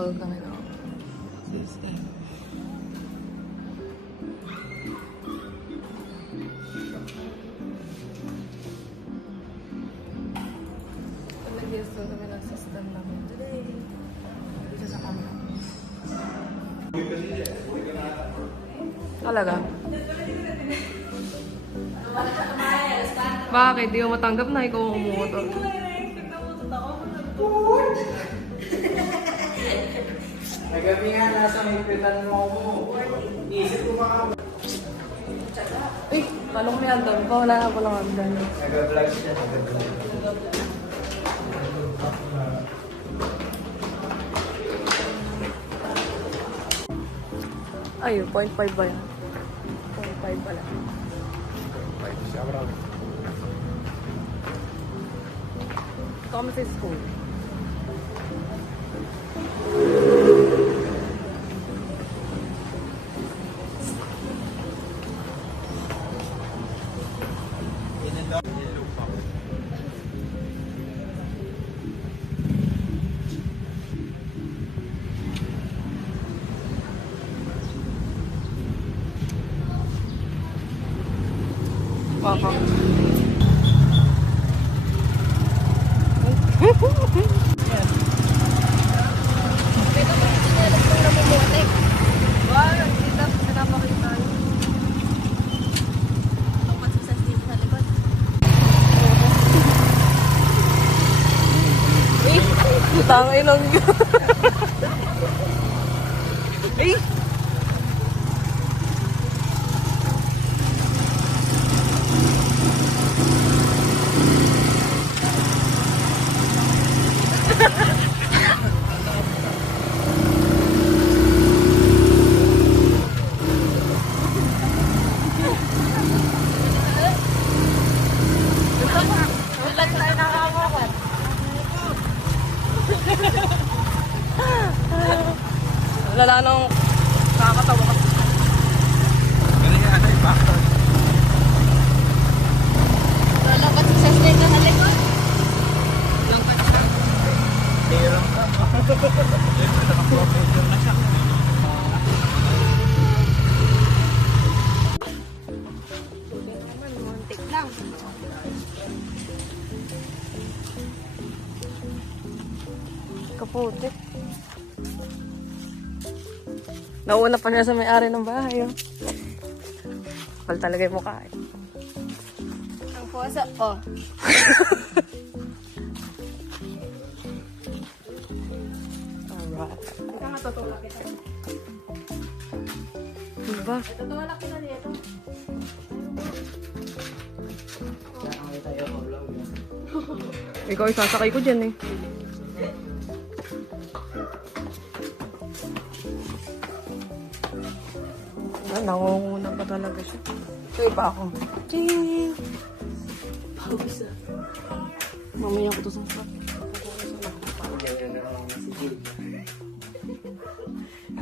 Cold kami na. Nag-install kami ng system namin today. Dito sa camera. Talaga? Bakit? Di mo matanggap na ikaw ang umumotor. Nagabi nga, nasa may pitan mo ako. Isip ko mga... Uy, tanong mo yan doon. Wala na pala nga doon. Nag-vlog siya, nag-vlog. Ay, 0.5 ba yan? 0.5 pala. 0.5 siya, bro. Ito kami sa school. Wow. Tangay lang yun. Eh! Lala nung nakakatawa ka. Galing nga, ay, bakit? Lalapat sa sasday na halikot. Langkat siya. Hirap ka. Siyempre, naka-profession na siya. Naman, muntik lang. Kapote. Nauna pa niya sa may-ari ng bahay. Oh. Kapal talaga yung mukha eh. Ang puso, oh. Alright. Ika nga, tutulak kita. Diba? Tutulak kita dito. Ikaw isasakay ko dyan eh. Nangunguna pa talaga siya. So, iba ako. Ching! Pausa. Mamaya ko to sa front.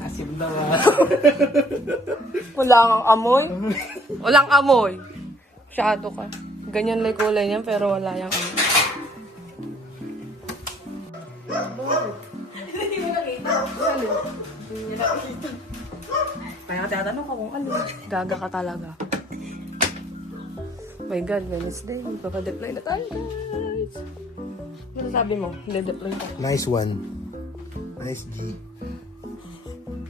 Asim naman. Wala kang amoy? Walang amoy. Masyado ka. Ganyan lang kulay niyan pero wala yung amoy. Hindi mo nakita. Kaya tatanong ko kung ano. Gaga ka talaga. My God, Wednesday. Magpapadeploy na tayo, guys. Ano sabi mo? Hindi, deploy ka. Nice one. Nice G.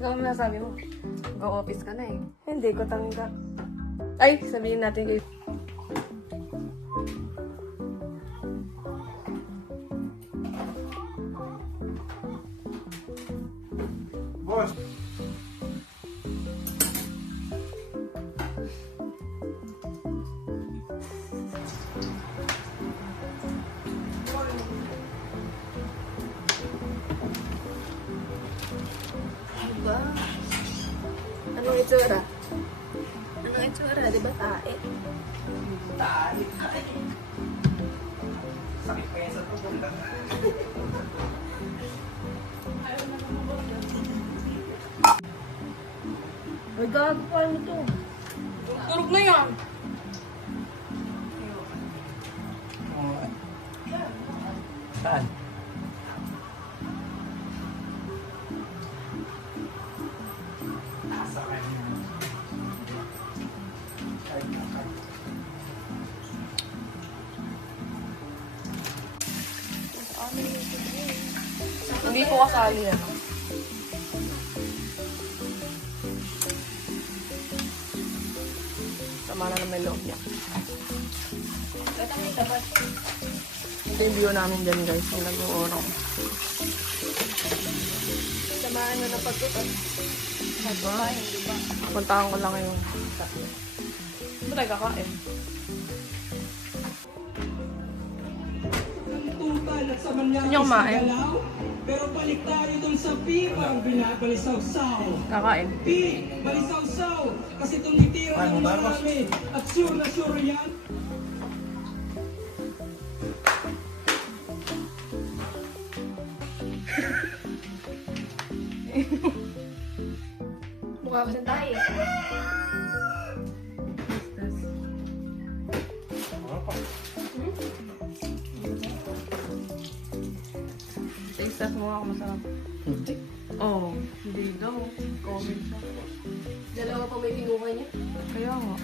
Ikaw ano sabi mo? Go office ka na eh. Hindi ko tanggap. Ay, sabihin natin kayo. Boss. Diba? Anong itsura? Anong itsura? Diba tae? Tae. Sakit pa yan sa tubong. Ay, gago pa ano to? Turog na yan. Saan? ko kasali yan. Tama na naman loob niya. Ba't ang itapat? Ito yung view namin dyan guys. Yung nag-uurong. Samahan mo na pagkutan. Kakain, di ba? Puntahan ko lang yung tatlo. Ba tayo kakain? Saan yung kumain? Pero balik tayo dun sa pipang binabalisaw-saw. Kakain. Pi, balisaw-saw. Kasi tumitira ng marami. At sure na sure yan. Mukha ko sa tayo. Taste mo nga kung masarap. Hindi. Oo. Hindi daw. Comment siya. Dalawa pa may binuka niya. Kaya nga.